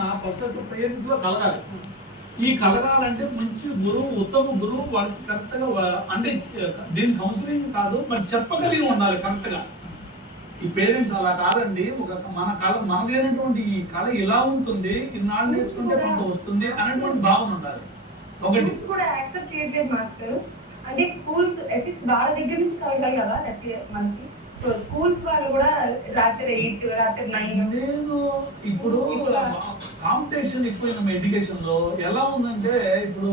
మన పేరెంట్స్ లో కలగాలి. ఈ కలగాలంటే మంచి గురువు, ఉత్తమ గురువు వాళ్ళకి కరెక్ట్ గా అంటే దీని కౌన్సిలింగ్ కాదు బట్ చెప్పగలిగి ఉండాలి కరెక్ట్ గా. ఈ పేరెంట్స్ అలా కాదండి, ఒక మన కళ మనదైనటువంటి ఈ కళ ఇలా ఉంటుంది, ఇన్నాళ్ళు నేర్చుకుంటే కొంత వస్తుంది అనేటువంటి భావన ఉండాలి. ఒకటి కూడా యాక్సెప్ట్ చేయట్లేదు మాస్టర్. అంటే స్కూల్స్ అట్లీస్ట్ వాళ్ళ దగ్గర నుంచి కలగాలి కదా మనకి. స్కూల్స్ వాళ్ళు కూడా రాత్రి 8 రాత్రి 9. నేను ఇప్పుడు కాంపిటీషన్ ఎక్కువ ఎడ్యుకేషన్ లో ఎలా ఉందంటే, ఇప్పుడు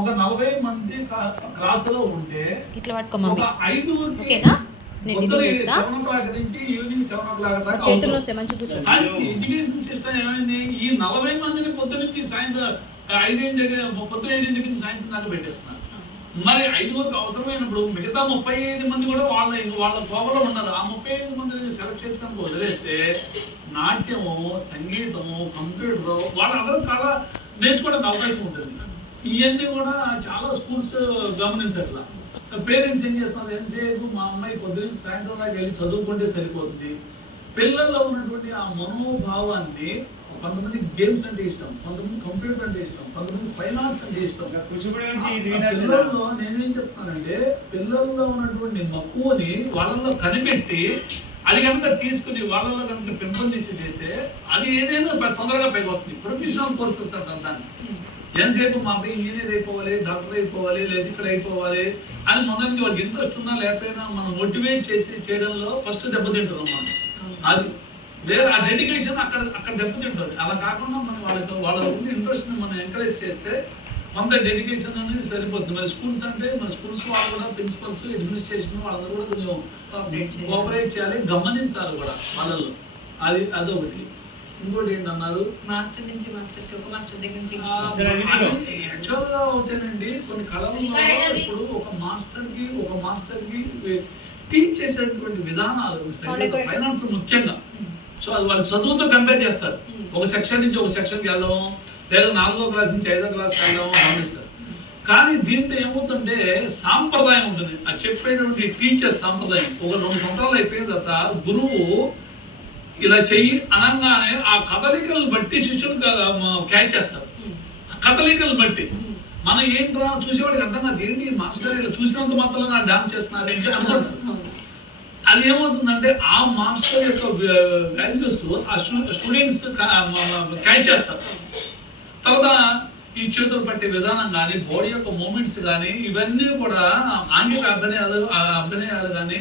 ఒక 40 మంది క్లాస్ లో ఉంటే ఒక 5 ఈవినింగ్ 7 o'clock దాకా ఎడ్యుకేషన్ సిస్టమ్ ఏమైంది, ఈ 40 మందిని పొద్దు నుంచి సాయంత్రం 5 పొద్దున 5 నుంచి సాయంత్రం దాకా పెట్టేస్తున్నారు. మరి 5 అవసరమైనప్పుడు మిగతా 35 మంది కూడా వాళ్ళ కోవలో ఉన్నారు. ఆ 35 మందిని సెలెక్ట్ చేసుకోవడానికి వదిలేస్తే నాట్యము, సంగీతము, కంప్యూటర్ వాళ్ళందరూ చాలా నేర్చుకోవడానికి అవకాశం ఉంటుంది. ఇవన్నీ కూడా చాలా స్కూల్స్ గమనించట్లా. పేరెంట్స్ ఏం చేస్తున్నారు, ఎంతసేపు మా అమ్మాయి పొద్దున్న సాయంత్రం దాకా వెళ్ళి చదువుకుంటే సరిపోతుంది. పిల్లల్లో ఉన్నటువంటి ఆ మనోభావాన్ని, కొంతమంది గేమ్స్ అంటే ఇష్టం, కొంతమంది కంప్యూటర్ అంటే ఇష్టం, కొంతమంది ఫైన్ ఆర్ట్స్ అంటే ఇష్టం. పిల్లల్లో నేనేం చెప్తానంటే, పిల్లల్లో ఉన్నటువంటి మక్కువని వాళ్ళలో కనిపెట్టి అది కనుక తీసుకుని వాళ్ళలో కనుక పెంపొందించి చేస్తే అది ఏదైనా తొందరగా పైకి వస్తుంది. ప్రొఫెషనల్ కోర్సెస్ అంటారు దాన్ని. ఎంతసేపు మా అబ్బాయి ఇంజనీర్ అయిపోవాలి, డాక్టర్ అయిపోవాలి, లేదా ఇక్కడ అయిపోవాలి అని మొదటి వాళ్ళకి ఇంట్రెస్ట్ ఉన్నా లేకపోయినా మనం మోటివేట్ చేయడంలో ఫస్ట్ దెబ్బతింటున్నాం మనం. అది వేరే ఆ డెడికేషన్ అక్కడ దెబ్బతింటుంది. అలా కాకుండా మనం వాళ్ళ ఇంట్రెస్ట్ ని మనం ఎంకరేజ్ చేస్తే కొంత డెడికేషన్ అనేది సరిపోతుంది. మరి స్కూల్స్ అంటే మన స్కూల్స్ వాళ్ళు కూడా, ప్రిన్సిపల్స్, అడ్మినిస్ట్రేషన్ వాళ్ళందరూ కూడా కొంచెం కోఆపరేట్ చేయాలి, గమనించాలి కూడా వాళ్ళలో. అదొకటి. ఇంకోటి ఏంటన్నారు, మాస్టర్ నుంచి మాస్టర్ ఒక మాస్టర్ దగ్గర నుంచి యాక్చువల్గా అవుతానండి కొన్ని కళల్లో ఇప్పుడు ఒక మాస్టర్ కి టీచ్ చేసేటువంటి విధానాలు ఫైనాన్స్ ముఖ్యంగా. సో అది వాళ్ళు చదువుతో కంపేర్ చేస్తారు. ఒక సెక్షన్ నుంచి ఒక సెక్షన్కి వెళ్ళడం, లేదా 4వ క్లాస్ నుంచి 5వ క్లాస్కి వెళ్ళడం గమనిస్తారు. కానీ దీంట్లో ఏమవుతుంటే సాంప్రదాయం ఉంటుంది. అది చెప్పేటువంటి టీచర్ సాంప్రదాయం. ఒక 2 సంవత్సరాలు అయిపోయిన తర్వాత గురువు ఇలా చెయ్యి అనగానే ఆ కదలికలను బట్టి శిష్యులు క్యాచ్ చేస్తారు. కదలికలు బట్టి మనం ఏంట్రా చూసేవాడికి అర్థం కాదు, ఏంటి మాస్టర్ ఇలా చూసినంత మాత్రం నా డాన్స్ చేస్తున్నారు ఏంటి అనుకుంటారు. అది ఏమవుతుందంటే ఆ మాస్టర్ యొక్క వాల్యూస్ ఆ స్టూడెంట్స్ క్యాచ్ చేస్తారు. తర్వాత ఈ చేతులు పట్టే విధానం కానీ, బాడీ యొక్క మూమెంట్స్ కానీ, ఇవన్నీ కూడా ఆంగిక అభినయాలు కానీ,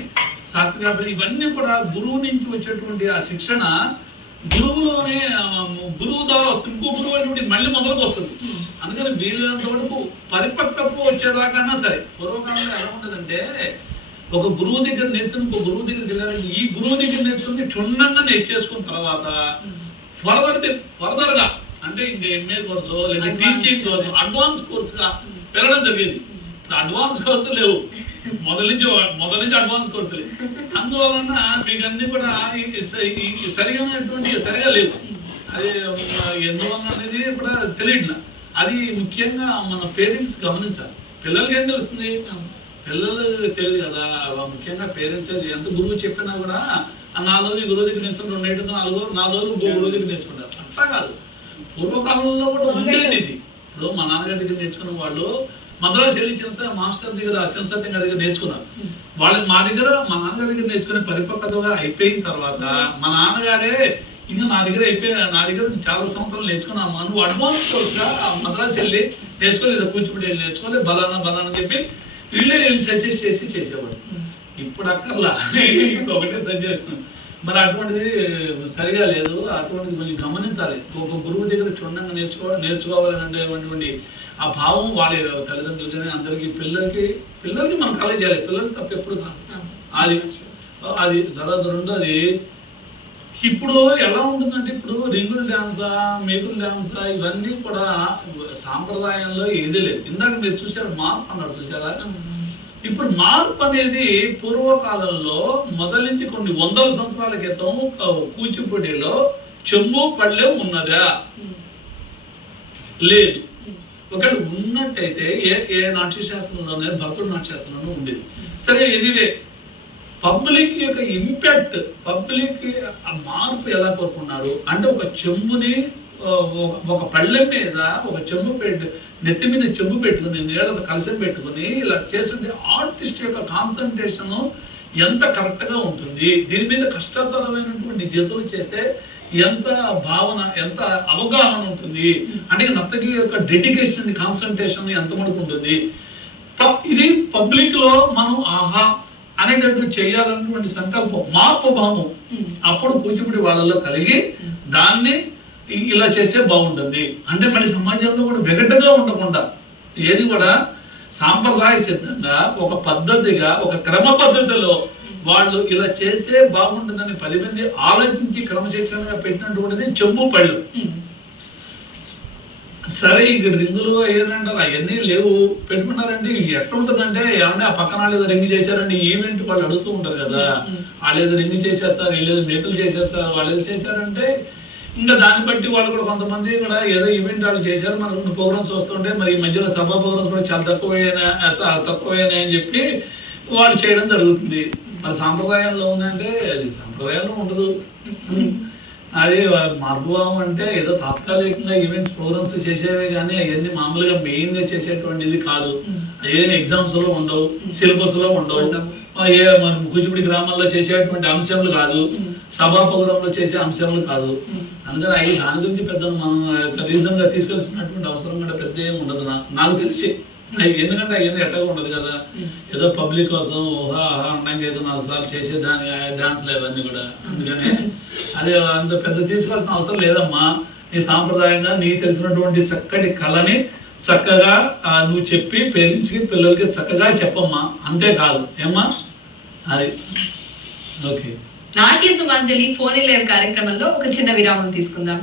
సాత్విక అభినయం, ఇవన్నీ కూడా గురువు నుంచి వచ్చేటువంటి ఆ శిక్షణ గురువులోనే, గురువు ద్వారా వస్తుంది. ఇంకో గురువు అనేటువంటి మళ్ళీ మొదలకు వస్తుంది. అందుకని వీళ్ళంత వరకు పరిపక్వత వచ్చేదాకన్నా సరే. పూర్వకాలంలో ఎలా ఉండదంటే, ఒక గురువు దగ్గర నేర్చుకుని ఇంకో గురువు దగ్గరికి వెళ్ళాలంటే ఈ గురువు దగ్గర నేర్చుకుని క్షుణ్ణంగా నేర్చేసుకున్న తర్వాత ఫర్దర్ గా అంటే ఇంకా ఎంఏ కోర్సు లేదా టీచింగ్ కోర్సు అడ్వాన్స్ కోర్సుగా పెరగడం జరిగేది. అడ్వాన్స్ కోర్సు లేవు, మొదటి నుంచి అడ్వాన్స్ కోర్సు లేవు. అందువలన మీకు అన్ని కూడా సరిగా లేవు. అది ఎందువలన అనేది కూడా తెలియట్లా. అది ముఖ్యంగా మన పేరెంట్స్ గమనించాలి. పిల్లలకి ఏం తెలుస్తుంది, పిల్లలు తెలియదు కదా. ముఖ్యంగా పేరెంట్స్ ఎంత గురువు చెప్పినా కూడా 4 రోజులు గురువు దగ్గర నేర్చుకుంటారు, 2 రోజులు 4 రోజులు గురువు దగ్గర నేర్చుకుంటారు. అట్లా కాదు, పూర్వకాలంలో కూడా ఉండేది ఇది. ఇప్పుడు మా నాన్నగారి దగ్గర నేర్చుకున్న వాళ్ళు మద్రాసు వెళ్ళి మాస్టర్ దగ్గర చంద్రసత్యం గారి దగ్గర నేర్చుకున్నారు. వాళ్ళకి మా నాన్నగారి దగ్గర నేర్చుకునే పరిపక్వతగా అయిపోయిన తర్వాత మా నాన్నగారే ఇంకా నా దగ్గర చాలా సంవత్సరాలు నేర్చుకున్నామా, నువ్వు అడ్వాన్స్ కోర్సుగా మద్రాసు వెళ్ళి నేర్చుకోలేదు, కూచిపూడి వెళ్ళి నేర్చుకోలేదు, బలానా అని చెప్పి వీళ్ళే వెళ్ళి సజెస్ట్ చేసి చేసేవాడు. ఇప్పుడు అక్కర్లా, ఒకటే సజెషన్. మరి అటువంటిది సరిగా లేదు. అటువంటిది మళ్ళీ గమనించాలి. ఒక గురువు దగ్గర క్షుణ్ణంగా నేర్చుకోవాలని అనేటువంటి ఆ భావం వాళ్ళ తల్లిదండ్రులు కానీ అందరికీ పిల్లలకి మనం కలెక్ట్ చేయాలి. పిల్లలకి తప్ప ఎప్పుడు అది తర్వాత రెండోది, ఇప్పుడు ఎలా ఉంటుందంటే, ఇప్పుడు రింగుల డ్యాన్సా, మేకుల డ్యాన్సా, ఇవన్నీ కూడా సాంప్రదాయంలో ఏది లేదు. ఇందాక మీరు చూసారు మార్పు అన్నాడు, చూసారా? ఇప్పుడు మార్పు అనేది పూర్వకాలంలో మొదటి నుంచి కొన్ని 100 సంవత్సరాల క్రితం కూచిపూడిలో చెంబు పళ్ళెం ఉన్నదా? లేదు. ఒకవేళ ఉన్నట్టయితే ఏ నాట్యశాస్త్రంలోనే, భక్తుడు నాట్యశాస్త్రంలోనూ ఉండేది. సరే, ఎనీవే పబ్లిక్ యొక్క ఇంపాక్ట్, పబ్లిక్ మార్పు ఎలా కోరుకున్నారు అంటే ఒక చెంబుని ఒక పళ్ళెం మీద ఒక చెంబు పెట్టి నెత్తి మీద చెంబు పెట్టుకుని నీళ్ళతో కలసం పెట్టుకుని ఇలా చేస్తుంటే ఆర్టిస్ట్ యొక్క కాన్సన్ట్రేషన్ ఎంత కరెక్ట్ గా ఉంటుంది, దీని మీద కష్టతరమైనటువంటి జతులు చేస్తే ఎంత భావన ఎంత అవగాహన ఉంటుంది అంటే నర్తకి యొక్క డెడికేషన్ కాన్సన్ట్రేషన్ ఎంత మనకు ఉంటుంది. ఇది పబ్లిక్ లో మనం ఆహా అనేటటువంటి చేయాలన్నటువంటి సంకల్పం మార్పు భావం అప్పుడు కూచిపూడి వాళ్ళలో కలిగి దాన్ని ఇలా చేస్తే బాగుంటుంది. అంటే మన సమాజంలో కూడా వెగటగా ఉండకుండా ఏది కూడా సాంప్రదాయ సిద్ధంగా ఒక పద్ధతిగా ఒక క్రమ పద్ధతిలో వాళ్ళు ఇలా చేస్తే బాగుంటుందని 10 మంది ఆలోచించి క్రమశిక్షణగా పెట్టినటువంటిది చెంబు పళ్ళు. సరే ఇక రింగులు ఏదంటారు అవన్నీ లేవు పెట్టుకున్నారండి, ఎట్లా ఉంటుందంటే ఏమన్నా ఆ పక్కన వాళ్ళు ఏదో రింగు చేశారండి ఈవెంట్ వాళ్ళు అడుగుతూ ఉంటారు కదా, వాళ్ళు ఏదో రింగు చేసేస్తారు వీళ్ళు మేకలు చేసేస్తారు వాళ్ళు ఏదో చేశారంటే ఇంకా దాన్ని బట్టి వాళ్ళు కూడా కొంతమంది కూడా ఏదో ఈవెంట్ వాళ్ళు చేశారు, మన 2 ప్రోగ్రామ్స్ వస్తుంటే మరి ఈ మధ్యలో సభా ప్రోగ్రామ్స్ కూడా చాలా తక్కువైనా అని చెప్పి వాళ్ళు చేయడం జరుగుతుంది. మరి సాంప్రదాయాల్లో ఉందంటే అది సాంప్రదాయాల్లో ఉండదు. అది మార్పుభావం అంటే ఏదో తాత్కాలికంగా ఈవెంట్స్ ప్రోగ్రామ్స్ చేసేవే కానీ అవన్నీ మామూలుగా మెయిన్ గా చేసేటువంటిది కాదు. ఏదైనా ఎగ్జామ్స్ లో ఉండవు, సిలబస్ లో ఉండవు, మన కూచిపూడి గ్రామాల్లో చేసేటువంటి అంశములు కాదు, సభా ప్రోగ్రాంలో చేసే అంశములు కాదు. అందుకని అవి దాని గురించి పెద్ద మనం రీజన్ గా తీసుకెళ్తున్నటువంటి అవసరం కూడా పెద్ద ఏమి ఉండదు నాకు తెలిసి. ఎందుకంటే అవన్నీ ఎట్టగా ఉండదు కదా, ఏదో పబ్లిక్ కోసం ఊహా ఉండడానికి ఏదో 4 సార్లు చేసే దాని డాన్స్లు అవన్నీ కూడా. అందుకనే అది అంత పెద్ద తీసుకోవాల్సిన అవసరం లేదమ్మా. నీ సాంప్రదాయంగా నీ తెలిసినటువంటి చక్కటి కళని చక్కగా నువ్వు చెప్పి పేరెంట్స్ కి పిల్లలకి చక్కగా చెప్పమ్మా, అంతేకాదు ఏమ్మా అది. ఓకే, నాట్య సుమాంజలి ఫోన్ ఇన్ లైవ్ కార్యక్రమంలో ఒక చిన్న విరామం తీసుకుందాం.